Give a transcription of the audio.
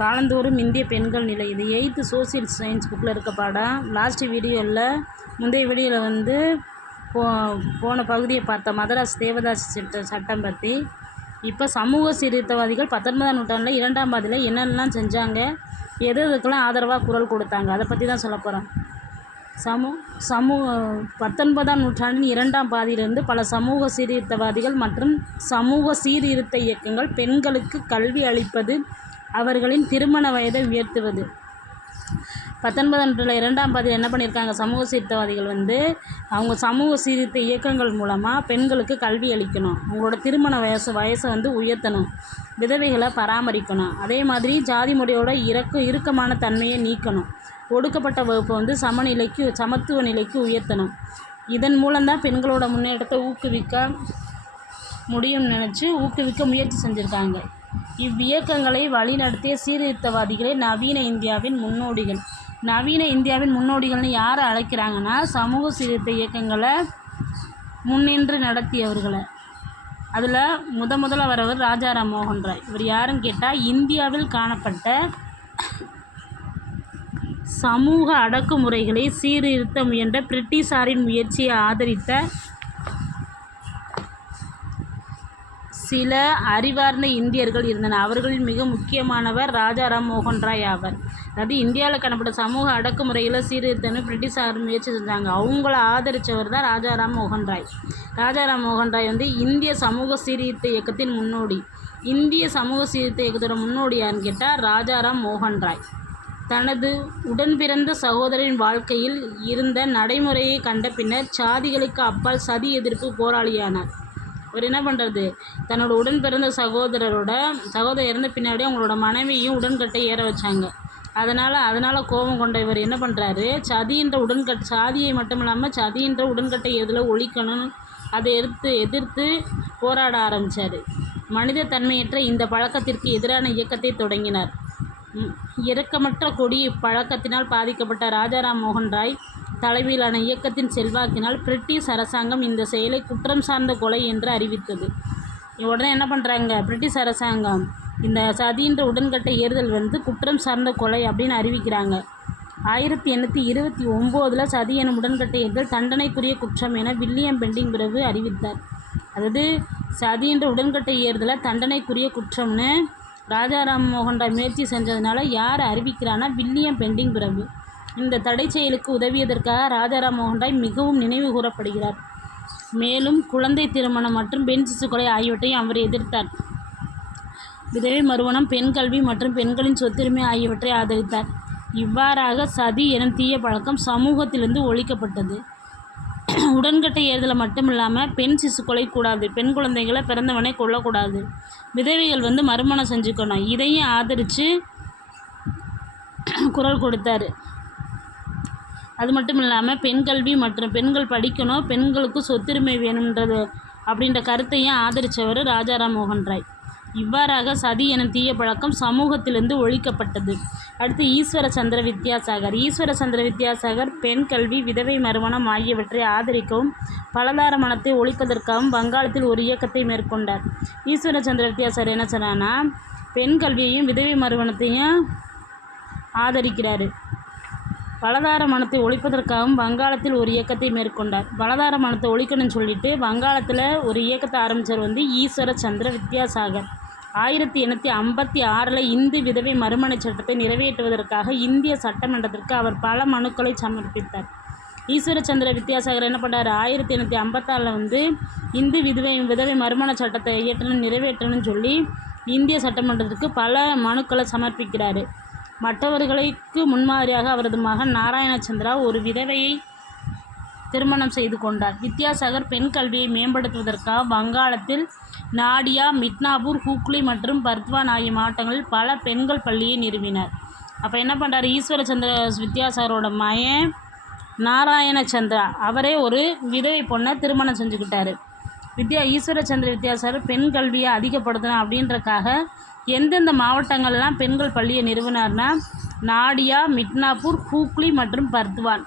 காலந்தோறும் இந்திய பெண்கள் நிலை. இது 8th சோசியல் சயின்ஸ் புக்கில் இருக்க பாடம். லாஸ்ட் வீடியோவில் முந்தைய வீடியோவில் வந்து போன பகுதியை பார்த்த மதராஸ் தேவதாசி சட்டம் பற்றி. இப்போ சமூக சீர்திருத்தவாதிகள் 19ஆம் நூற்றாண்டில் 2ஆம் பாதியில் என்னென்னலாம் செஞ்சாங்க, எதுக்கெல்லாம் ஆதரவாக குரல் கொடுத்தாங்க, அதை பற்றி தான் சொல்ல போகிறோம். 19ஆம் நூற்றாண்டின் 2ஆம் பாதியிலிருந்து பல சமூக சீர்திருத்தவாதிகள் மற்றும் சமூக சீர்திருத்த இயக்கங்கள் பெண்களுக்கு கல்வி அளிப்பது, அவர்களின் திருமண வயதை உயர்த்துவது. 19ஆம் நூற்றாண்டில் 2ஆம் பாதியில் என்ன பண்ணியிருக்காங்க சமூக சீர்திருத்தவாதிகள் வந்து அவங்க சமூக சீர்திருத்த இயக்கங்கள் மூலமாக பெண்களுக்கு கல்வி அளிக்கணும், அவங்களோட திருமண வயசை வந்து உயர்த்தணும், விதவைகளை பராமரிக்கணும், அதே மாதிரி ஜாதி முறையோட இறுக்கமான தன்மையை நீக்கணும், ஒடுக்கப்பட்ட வகுப்பை வந்து சமத்துவ நிலைக்கு உயர்த்தணும். இதன் மூலம்தான் பெண்களோட முன்னேற்றத்தை ஊக்குவிக்க முயற்சி செஞ்சுருக்காங்க. இவ்வியக்கங்களை வழிநடத்திய சீர்திருத்தவாதிகளே நவீன இந்தியாவின் முன்னோடிகள். நவீன இந்தியாவின் முன்னோடிகள்னு யாரை அழைக்கிறாங்கன்னா சமூக சீர்திருத்த இயக்கங்களை முன்னின்று நடத்தியவர்களை. அதில் முதல்ல வரவர் ராஜாராம் மோகன் ராய். இவர் யாருன்னு கேட்டால் இந்தியாவில் காணப்பட்ட சமூக அடக்குமுறைகளை சீர்திருத்த முயன்ற பிரிட்டிஷாரின் முயற்சியை ஆதரித்த சில அறிவார்ந்த இந்தியர்கள் இருந்தனர். அவர்களில் மிக முக்கியமானவர் ராஜாராம் மோகன் ராய் ஆவர். அதாவது இந்தியாவில் காணப்பட்ட சமூக அடக்குமுறைகளை சீர்திருத்தம்னு பிரிட்டிஷார் முயற்சி செஞ்சாங்க. அவங்கள ஆதரித்தவர் தான் ராஜாராம் மோகன் ராய். ராஜாராம் மோகன் ராய் வந்து இந்திய சமூக சீர்திருத்த இயக்கத்தின் முன்னோடி. இந்திய சமூக சீர்திருத்த இயக்கத்தோட முன்னோடி யாருன்னு கேட்டால் ராஜாராம் மோகன் ராய். தனது உடன்பிறந்த சகோதரின் வாழ்க்கையில் இருந்த நடைமுறையை கண்ட பின்னர் சாதிகளுக்கு அப்பால் சதி எதிர்ப்பு போராளியானார். இவர் என்ன பண்ணுறது, தன்னோட உடன்பிறந்த சகோதரர் இறந்த பின்னாடி அவங்களோட மனைவியும் உடன்கட்டை ஏற வச்சாங்க. அதனால் கோபம் கொண்ட இவர் என்ன பண்ணுறாரு, சாதியை மட்டும் இல்லாமல் சதியின்ற உடன்கட்டை எதில் ஒழிக்கணும், அதை எதிர்த்து போராட ஆரம்பித்தார். மனித தன்மையற்ற இந்த பழக்கத்திற்கு எதிரான இயக்கத்தை தொடங்கினார். இரக்கமற்ற கொடி பழக்கத்தினால் பாதிக்கப்பட்ட ராஜாராம் மோகன் ராய் தலைமையிலான இயக்கத்தின் செல்வாக்கினால் பிரிட்டிஷ் அரசாங்கம் இந்த செயலை குற்றம் சார்ந்த கொலை என்று அறிவித்தது. உடனே என்ன பண்ணுறாங்க, பிரிட்டிஷ் அரசாங்கம் இந்த சதின்ற உடன்கட்டை ஏறுதல் வந்து குற்றம் சார்ந்த கொலை அப்படின்னு அறிவிக்கிறாங்க. 1829 சதி எனும் உடன்கட்டை ஏறுதல் தண்டனைக்குரிய குற்றம் என வில்லியம் பெண்டிங் பிரபு அறிவித்தார். அதாவது சதின்ற உடன்கட்டை ஏறுதலை தண்டனைக்குரிய குற்றம்னு ராஜாராம் மோகன் ராய் முயற்சி செஞ்சதுனால யார் அறிவிக்கிறான்னா வில்லியம் பெண்டிங் பிரபு. இந்த தடை செயலுக்கு உதவியதற்காக ராஜாராம் மோகன் ராய் மிகவும் நினைவு கூறப்படுகிறார். மேலும் குழந்தை திருமணம் மற்றும் பெண் சிசு கொலை ஆகியவற்றையும் அவர் எதிர்த்தார். விதவை மறுமணம், பெண் கல்வி மற்றும் பெண்களின் சொத்துரிமை ஆகியவற்றை ஆதரித்தார். இவ்வாறாக சதி எனும் தீய பழக்கம் சமூகத்திலிருந்து ஒழிக்கப்பட்டது. உடன்கட்டை ஏறுதலை மட்டும் இல்லாமல் பெண் சிசு கொலை கூடாது, பெண் குழந்தைகளை பிறந்தவனை கொல்லக்கூடாது, விதவைகள் வந்து மறுமணம் செஞ்சுக்கணும், இதையும் ஆதரித்து குரல் கொடுத்தாரு. அது மட்டும் இல்லாமல் பெண் கல்வி மற்றும் பெண்கள் படிக்கணும், பெண்களுக்கு சொத்துரிமை வேணுன்றது அப்படின்ற கருத்தையும் ஆதரித்தவர் ராஜாராம் மோகன் ராய். இவ்வாறாக சதி எனும் தீய பழக்கம் சமூகத்திலிருந்து ஒழிக்கப்பட்டது. அடுத்து ஈஸ்வர சந்திர வித்யாசாகர் பெண் கல்வி, விதவை மறுமணம் ஆகியவற்றை ஆதரிக்கவும் பலதார மணத்தை ஒழிப்பதற்காகவும் வங்காளத்தில் ஒரு இயக்கத்தை மேற்கொண்டார். ஈஸ்வர சந்திர வித்யாசாகர் என்ன சொன்னான்னா பெண் கல்வியையும் விதவை மறுமணத்தையும் ஆதரிக்கிறாரு. பலதார மணத்தை ஒழிப்பதற்காகவும் வங்காளத்தில் ஒரு இயக்கத்தை மேற்கொண்டார். பலதார மணத்தை ஒழிக்கணும்னு சொல்லிட்டு வங்காளத்தில் ஒரு இயக்கத்தை ஆரம்பித்தவர் வந்து ஈஸ்வர சந்திர வித்யாசாகர். 1856 இந்து விதவை மறுமண சட்டத்தை நிறைவேற்றுவதற்காக இந்திய சட்டமன்றத்திற்கு அவர் பல மனுக்களை சமர்ப்பித்தார். ஈஸ்வர சந்திர வித்யாசாகர் என்ன பண்ணார், 1856 வந்து இந்து விதவை மறுமண சட்டத்தை நிறைவேற்றணும்னு சொல்லி இந்திய சட்டமன்றத்திற்கு பல மனுக்களை சமர்ப்பிக்கிறார். மற்றவர்களுக்கு முன்மாதிரியாக அவரது மகன் நாராயணச்சந்திரா ஒரு விதவையை திருமணம் செய்து கொண்டார். வித்யாசாகர் பெண் கல்வியை மேம்படுத்துவதற்காக வங்காளத்தில் நாடியா, மிட்னாபூர், ஹூக்ளி மற்றும் பர்த்வான் ஆகிய மாவட்டங்களில் பல பெண்கள் பள்ளியை நிறுவினார். அப்போ என்ன பண்ணுறாரு, ஈஸ்வர சந்திர வித்யாசாகரோட மகன் நாராயணச்சந்திரா அவரே ஒரு விதவை பொண்ணை திருமணம் செஞ்சுக்கிட்டாரு. ஈஸ்வர சந்திர வித்யாசாகர் பெண் கல்வியை அதிகப்படுத்தணும் அப்படின்றக்காக எந்தெந்த மாவட்டங்கள்லாம் பெண்கள் பள்ளியை நிறுவினார்னா நாடியா, மிட்னாபூர், ஹூக்ளி மற்றும் பர்த்வான்